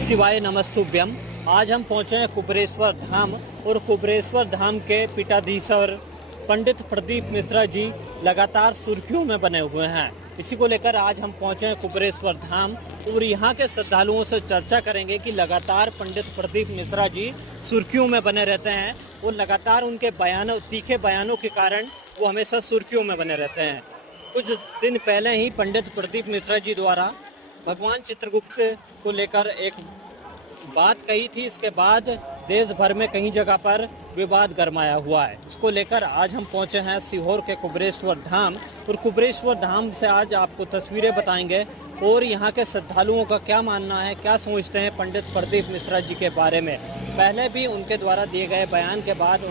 शिवाय नमस्तुभ्यम। आज हम पहुंचे हैं कुबेरेश्वर धाम और कुबेरेश्वर धाम के पीठाधीश्वर पंडित प्रदीप मिश्रा जी लगातार सुर्खियों में बने हुए हैं। इसी को लेकर आज हम पहुंचे हैं कुबेरेश्वर धाम और यहाँ के श्रद्धालुओं से चर्चा करेंगे कि लगातार पंडित प्रदीप मिश्रा जी सुर्खियों में बने रहते हैं और लगातार उनके तीखे बयानों के कारण वो हमेशा सुर्खियों में बने रहते हैं। कुछ दिन पहले ही पंडित प्रदीप मिश्रा जी द्वारा भगवान चित्रगुप्त को लेकर एक बात कही थी। इसके बाद देश भर में कई जगह पर विवाद गरमाया हुआ है। इसको लेकर आज हम पहुंचे हैं सीहोर के कुबेरेश्वर धाम और कुबेरेश्वर धाम से आज आपको तस्वीरें बताएंगे और यहाँ के श्रद्धालुओं का क्या मानना है, क्या सोचते हैं पंडित प्रदीप मिश्रा जी के बारे में। पहले भी उनके द्वारा दिए गए बयान के बाद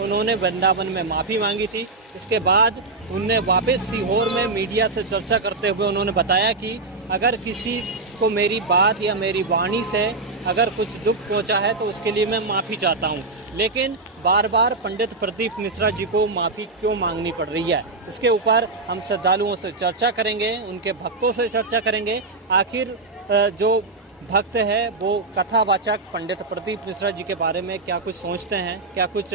उन्होंने वृंदावन में माफ़ी मांगी थी। इसके बाद उनने वापस सीहोर में मीडिया से चर्चा करते हुए उन्होंने बताया कि अगर किसी को मेरी बात या मेरी वाणी से अगर कुछ दुख पहुंचा है तो उसके लिए मैं माफ़ी चाहता हूं, लेकिन बार बार पंडित प्रदीप मिश्रा जी को माफ़ी क्यों मांगनी पड़ रही है, इसके ऊपर हम श्रद्धालुओं से चर्चा करेंगे, उनके भक्तों से चर्चा करेंगे। आखिर जो भक्त है वो कथावाचक पंडित प्रदीप मिश्रा जी के बारे में क्या कुछ सोचते हैं, क्या कुछ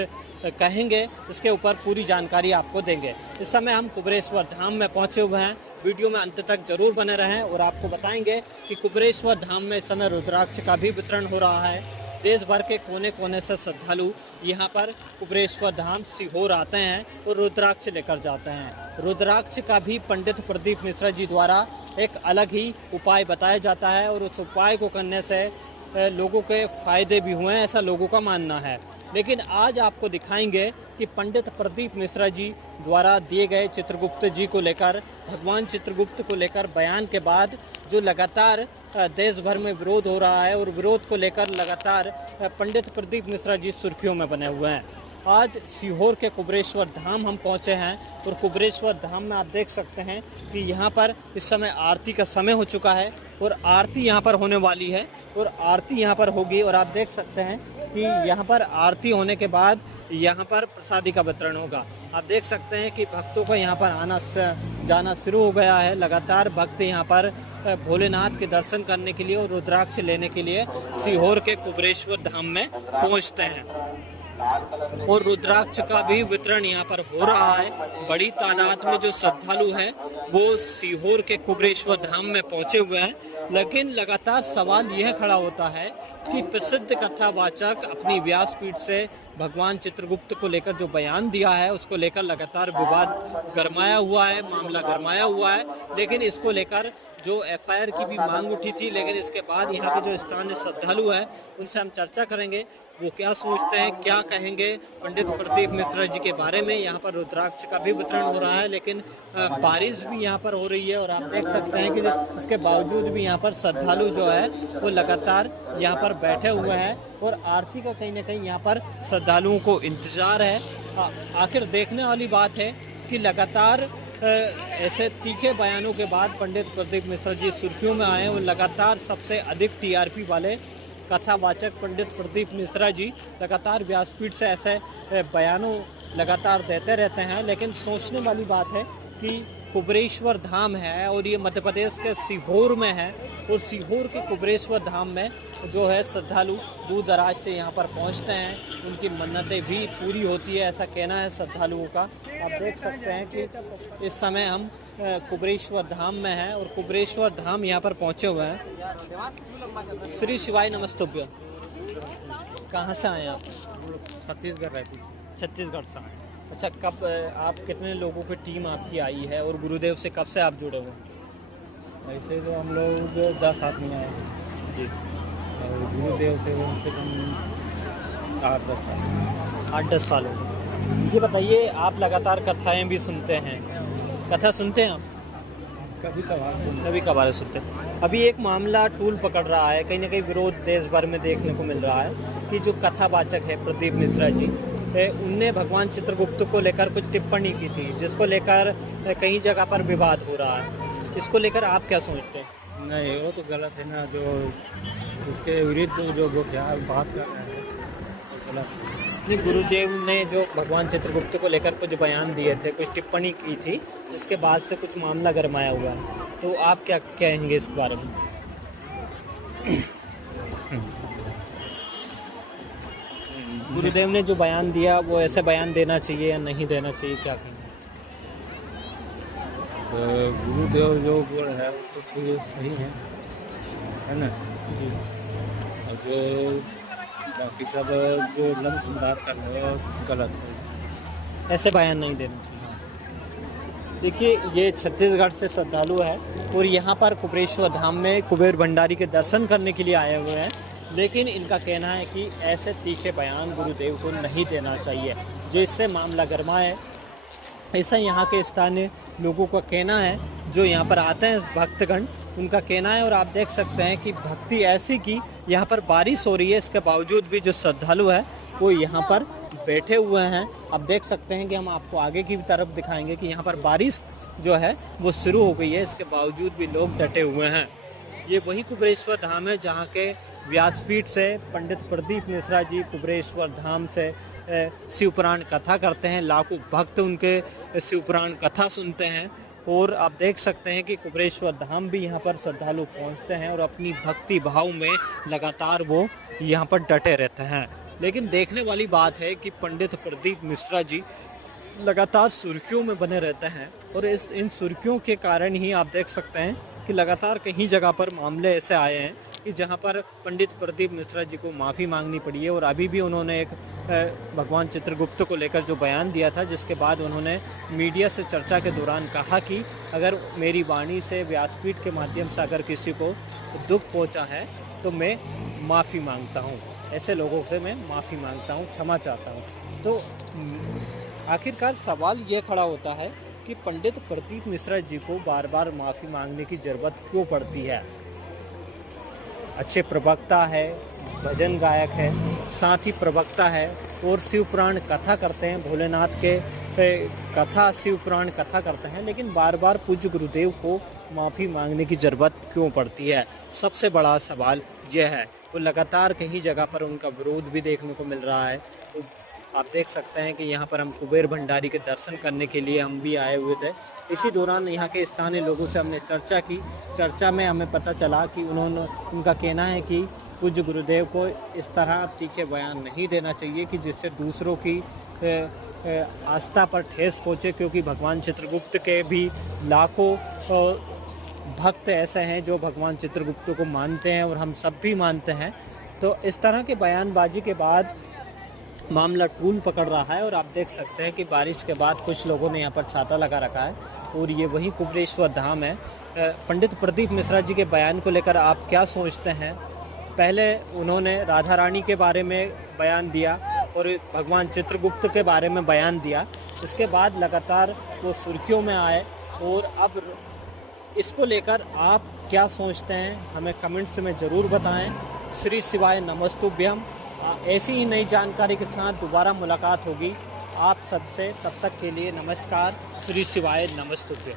कहेंगे, इसके ऊपर पूरी जानकारी आपको देंगे। इस समय हम कुबेरेश्वर धाम में पहुंचे हुए हैं। वीडियो में अंत तक जरूर बने रहें और आपको बताएंगे कि कुबेरेश्वर धाम में इस समय रुद्राक्ष का भी वितरण हो रहा है। देश भर के कोने कोने से श्रद्धालु यहाँ पर कुबेरेश्वर धाम सीहोर आते हैं और रुद्राक्ष लेकर जाते हैं। रुद्राक्ष का भी पंडित प्रदीप मिश्रा जी द्वारा एक अलग ही उपाय बताया जाता है और उस उपाय को करने से लोगों के फायदे भी हुए हैं, ऐसा लोगों का मानना है। लेकिन आज आपको दिखाएंगे कि पंडित प्रदीप मिश्रा जी द्वारा दिए गए चित्रगुप्त जी को लेकर, भगवान चित्रगुप्त को लेकर बयान के बाद जो लगातार देश भर में विरोध हो रहा है और विरोध को लेकर लगातार पंडित प्रदीप मिश्रा जी सुर्खियों में बने हुए हैं। आज सीहोर के कुबेरेश्वर धाम हम पहुंचे हैं और कुबेरेश्वर धाम में आप देख सकते हैं कि यहाँ पर इस समय आरती का समय हो चुका है और आरती यहाँ पर होने वाली है और आरती यहाँ पर होगी और आप देख सकते हैं कि यहाँ पर आरती होने के बाद यहाँ पर प्रसादी का वितरण होगा। आप देख सकते हैं कि भक्तों का यहाँ पर आना जाना शुरू हो गया है। लगातार भक्त यहाँ पर भोलेनाथ के दर्शन करने के लिए और रुद्राक्ष लेने के लिए सीहोर के कुबेरेश्वर धाम में पहुँचते हैं और रुद्राक्ष का भी वितरण यहाँ पर हो रहा है। बड़ी तादाद में जो श्रद्धालु हैं वो सीहोर के कुबेरेश्वर धाम में पहुँचे हुए हैं। लेकिन लगातार सवाल यह खड़ा होता है कि प्रसिद्ध कथावाचक अपनी व्यासपीठ से भगवान चित्रगुप्त को लेकर जो बयान दिया है उसको लेकर लगातार विवाद गरमाया हुआ है, मामला गरमाया हुआ है। लेकिन इसको लेकर जो एफआईआर की भी मांग उठी थी, लेकिन इसके बाद यहाँ के जो स्थानीय श्रद्धालु हैं उनसे हम चर्चा करेंगे, वो क्या सोचते हैं, क्या कहेंगे पंडित प्रदीप मिश्रा जी के बारे में। यहाँ पर रुद्राक्ष का भी वितरण हो रहा है, लेकिन बारिश भी यहाँ पर हो रही है और आप देख सकते हैं कि इसके बावजूद भी यहाँ पर श्रद्धालु जो है वो लगातार यहाँ पर बैठे हुए हैं और आरती का कहीं ना कहीं यहाँ पर श्रद्धालुओं को इंतजार है। आखिर देखने वाली बात है कि लगातार ऐसे तीखे बयानों के बाद पंडित प्रदीप मिश्रा जी सुर्खियों में आए और लगातार सबसे अधिक टीआरपी वाले कथावाचक पंडित प्रदीप मिश्रा जी लगातार व्यासपीठ से ऐसे बयानों लगातार देते रहते हैं। लेकिन सोचने वाली बात है कि कुबेरेश्वर धाम है और ये मध्य प्रदेश के सीहोर में है और सीहोर के कुबेरेश्वर धाम में जो है श्रद्धालु दूर दराज से यहाँ पर पहुँचते हैं, उनकी मन्नतें भी पूरी होती है, ऐसा कहना है श्रद्धालुओं का। आप देख सकते हैं कि इस समय हम कुबेरेश्वर धाम में हैं और कुबेरेश्वर धाम यहाँ पर पहुँचे हुए हैं। श्री शिवाय नमस्तुभ्यम। कहाँ से आए आप? छत्तीसगढ़ रहती। छत्तीसगढ़ से आए। अच्छा, कब आप कितने लोगों की टीम आपकी आई है और गुरुदेव से कब से आप जुड़े हुए? ऐसे तो हम लोग 10 आदमी आए जी, और गुरुदेव से कम से कम 8-10 साल। 8-10 साल हो गए। ये बताइए, आप लगातार कथाएं भी सुनते हैं, कथा सुनते हैं आप? कभी कभार सुनते हैं। अभी एक मामला टूल पकड़ रहा है, कहीं ना कहीं विरोध देश भर में देखने को मिल रहा है कि जो कथावाचक है प्रदीप मिश्रा जी, उनने भगवान चित्रगुप्त को लेकर कुछ टिप्पणी की थी जिसको लेकर कई जगह पर विवाद हो रहा है। इसको लेकर आप क्या सोचते हैं? नहीं, वो तो गलत है ना, जो उसके विरुद्ध जो क्या बात कर रहे हैं वो गलत है। नहीं, गुरुदेव ने जो भगवान चित्रगुप्त को लेकर कुछ बयान दिए थे, कुछ टिप्पणी की थी, जिसके बाद से कुछ मामला गरमाया हुआ है, तो आप क्या कहेंगे इस बारे में? गुरुदेव ने जो बयान दिया वो ऐसे बयान देना चाहिए या नहीं देना चाहिए, क्या कहेंगे? तो गुरुदेव जो बोल है वो तो सही है ना। जी। और जो बाकी सब जो बात कर रहे हो गलत है। ऐसे बयान नहीं देना चाहिए। देखिए, ये छत्तीसगढ़ से श्रद्धालु है और यहाँ पर कुबेरेश्वर धाम में कुबेर भंडारी के दर्शन करने के लिए आए हुए हैं, लेकिन इनका कहना है कि ऐसे तीखे बयान गुरुदेव को नहीं देना चाहिए, जो इससे मामला गर्मा है। ऐसा यहाँ के स्थानीय लोगों का कहना है, जो यहाँ पर आते हैं भक्तगण, उनका कहना है। और आप देख सकते हैं कि भक्ति ऐसी कि यहाँ पर बारिश हो रही है, इसके बावजूद भी जो श्रद्धालु है वो यहाँ पर बैठे हुए हैं। आप देख सकते हैं कि हम आपको आगे की तरफ दिखाएंगे कि यहाँ पर बारिश जो है वो शुरू हो गई है, इसके बावजूद भी लोग डटे हुए हैं। ये वही कुबेरेश्वर धाम है जहाँ के व्यासपीठ से पंडित प्रदीप मिश्रा जी कुबेरेश्वर धाम से शिवपुराण कथा करते हैं। लाखों भक्त उनके शिवपुराण कथा सुनते हैं और आप देख सकते हैं कि कुबेरेश्वर धाम भी यहाँ पर श्रद्धालु पहुँचते हैं और अपनी भक्ति भाव में लगातार वो यहाँ पर डटे रहते हैं। लेकिन देखने वाली बात है कि पंडित प्रदीप मिश्रा जी लगातार सुर्खियों में बने रहते हैं और इन सुर्खियों के कारण ही आप देख सकते हैं कि लगातार कहीं जगह पर मामले ऐसे आए हैं कि जहां पर पंडित प्रदीप मिश्रा जी को माफ़ी मांगनी पड़ी है। और अभी भी उन्होंने एक भगवान चित्रगुप्त को लेकर जो बयान दिया था, जिसके बाद उन्होंने मीडिया से चर्चा के दौरान कहा कि अगर मेरी वाणी से व्यासपीठ के माध्यम से अगर किसी को दुख पहुंचा है तो मैं माफ़ी मांगता हूं, ऐसे लोगों से मैं माफ़ी मांगता हूं, क्षमा चाहता हूं। तो आखिरकार सवाल ये खड़ा होता है कि पंडित प्रदीप मिश्रा जी को बार बार माफ़ी मांगने की ज़रूरत क्यों पड़ती है? अच्छे प्रवक्ता है, भजन गायक है, साथ ही प्रवक्ता है और शिवपुराण कथा करते हैं, भोलेनाथ के कथा शिवपुराण कथा करते हैं, लेकिन बार बार पूज्य गुरुदेव को माफ़ी मांगने की ज़रूरत क्यों पड़ती है? सबसे बड़ा सवाल यह है। वो लगातार कहीं जगह पर उनका विरोध भी देखने को मिल रहा है। तो आप देख सकते हैं कि यहाँ पर हम कुबेर भंडारी के दर्शन करने के लिए हम भी आए हुए थे। इसी दौरान यहाँ के स्थानीय लोगों से हमने चर्चा की। चर्चा में हमें पता चला कि उनका कहना है कि पूज्य गुरुदेव को इस तरह तीखे बयान नहीं देना चाहिए कि जिससे दूसरों की आस्था पर ठेस पहुँचे, क्योंकि भगवान चित्रगुप्त के भी लाखों भक्त ऐसे हैं जो भगवान चित्रगुप्त को मानते हैं और हम सब भी मानते हैं। तो इस तरह के बयानबाजी के बाद मामला टूल पकड़ रहा है और आप देख सकते हैं कि बारिश के बाद कुछ लोगों ने यहाँ पर छाता लगा रखा है और ये वही कुबेरेश्वर धाम है। पंडित प्रदीप मिश्रा जी के बयान को लेकर आप क्या सोचते हैं? पहले उन्होंने राधा रानी के बारे में बयान दिया और भगवान चित्रगुप्त के बारे में बयान दिया, इसके बाद लगातार वो सुर्खियों में आए और अब इसको लेकर आप क्या सोचते हैं हमें कमेंट्स में ज़रूर बताएं। श्री शिवाय नमस्तुभ्यम। ऐसी ही नई जानकारी के साथ दोबारा मुलाकात होगी आप सबसे, तब तक के लिए नमस्कार। श्री शिवाय नमस्तुभ्यम।